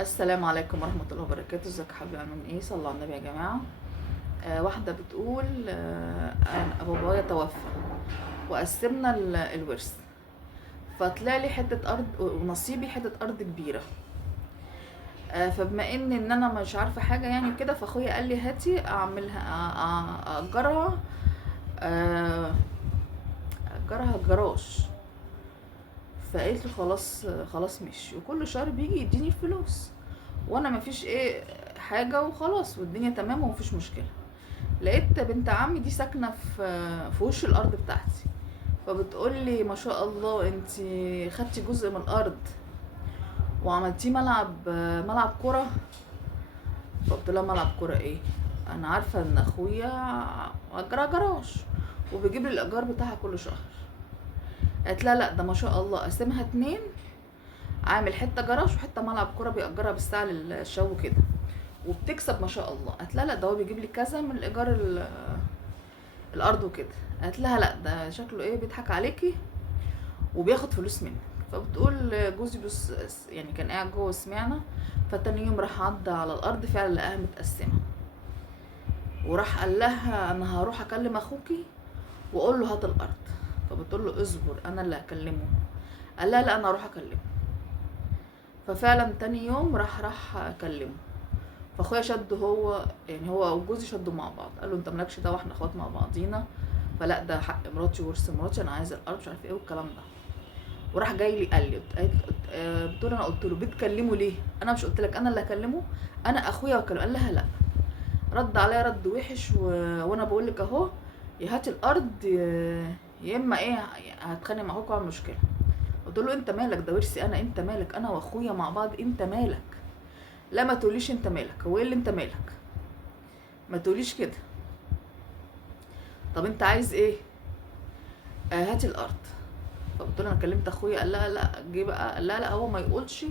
السلام عليكم ورحمة الله وبركاته. ازيك يا حبيبي؟ عاملين ايه؟ صلوا على النبي يا جماعة. واحدة بتقول أنا بابايا توفى وقسمنا الورث، فطلع لي حتة أرض ونصيبي حتة أرض كبيرة. فبما ان انا مش عارفة حاجة يعني كده، فاخويا قال لي هاتي اعملها اجرها. آه، اجرها جراج. فقالت له خلاص خلاص ماشي، وكل شهر بيجي يديني الفلوس وانا مفيش ايه حاجة وخلاص، والدنيا تمام ومفيش مشكلة. لقيت بنت عمي دي ساكنه في وش الارض بتاعتي، فبتقول لي ما شاء الله انتي خدتي جزء من الارض وعملتيه ملعب كرة. فقلت لها ملعب كرة ايه؟ انا عارفه ان اخويا اجرها جراج وبيجيب لي الايجار بتاعها كل شهر. قالت لا لا، ده ما شاء الله قسمها اتنين، عامل حته جراج وحته ملعب كرة بيأجرها بالساعه للشو كده، وبتكسب ما شاء الله. قالت لا لا، ده هو بيجيب لي كذا من الايجار الارض وكده. قالت لها لا، ده شكله ايه بيضحك عليكي وبياخد فلوس منك. فبتقول جوزي بس يعني كان قاعد جوه سمعنا، فتاني يوم راح عدى على الارض فعلا لقاها متقسمه، وراح قال لها انا هروح اكلم اخوكي واقول له هات الارض. فبتقول له اصبر انا اللي هكلمه. قال لها لا، انا هروح اكلمه. ففعلا تاني يوم راح اكلمه. فاخويا شده، هو يعني هو وجوزي شدوا مع بعض، قال له انت مالكش دعوه، احنا اخوات مع بعضينا، فلا ده حق مراتي وورث مراتي، انا عايز الارض مش عارف ايه والكلام ده. وراح جاي لي قال لي بتقول انا قلت له بتكلمه ليه؟ انا مش قلت لك انا اللي هكلمه؟ انا اخويا وكلمه. قال لها لا، رد عليا رد وحش وانا بقول لك اهو، يا هات الارض يا اما ايه هتخانق مع اخوك وعمل مشكله. قلت له انت مالك؟ ده ورثي انا، انت مالك؟ انا واخويا مع بعض، انت مالك؟ لا ما تقوليش انت مالك، هو ايه اللي انت مالك؟ ما تقوليش كده. طب انت عايز ايه؟ هات الارض. فقلت له انا كلمت اخويا. قال لا لا، جه بقى قال لا لا، هو ما يقولش،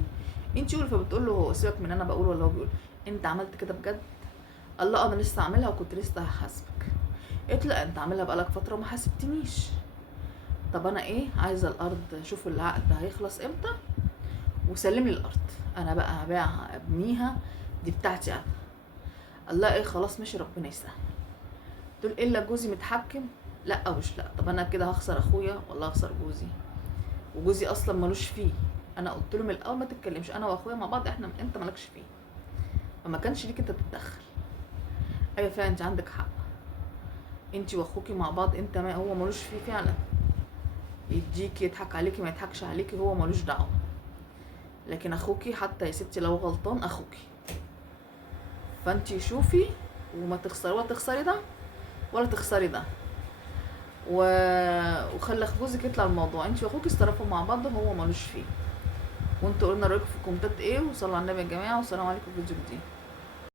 انت قولي. فبتقول له هو سيبك من انا بقول ولا هو بيقول، انت عملت كده بجد؟ قال لا انا لسه عاملها وكنت لسه هحاسبك. قلت لا، انت عاملها بقالك فتره وما حاسبتنيش. طب انا ايه عايزه الارض، شوف العقد هيخلص امتى وسلم لي الارض، انا بقى هبيعها ابنيها، دي بتاعتي انا. قال لا ايه خلاص ماشي ربنا يسهل. قلت له الا جوزي متحكم. لا مش لا، طب انا كده هخسر اخويا ولا هخسر جوزي؟ وجوزي اصلا ملوش فيه. انا قلت له من الاول ما تتكلمش، انا واخويا مع بعض احنا، انت مالكش فيه، فما كانش ليك انت تتدخل. ايوه فعلا انت عندك حق، انت واخوكي مع بعض، انت ما هو ملوش فيه فعلا، يديكي يضحك عليكي ما يضحكش عليكي هو ملوش دعوه. لكن اخوكي حتى يا ستي لو غلطان اخوكي، فانت شوفي وما تخسري، ولا تخسري ده ولا تخسري ده. و... وخلي جوزك يطلع الموضوع، انت واخوكي استرفوا مع بعض وهو ملوش فيه. وانتوا قلنا رايكم في الكومنتات ايه، وصلوا على النبي يا جماعه، والسلام عليكم في فيديو جديد.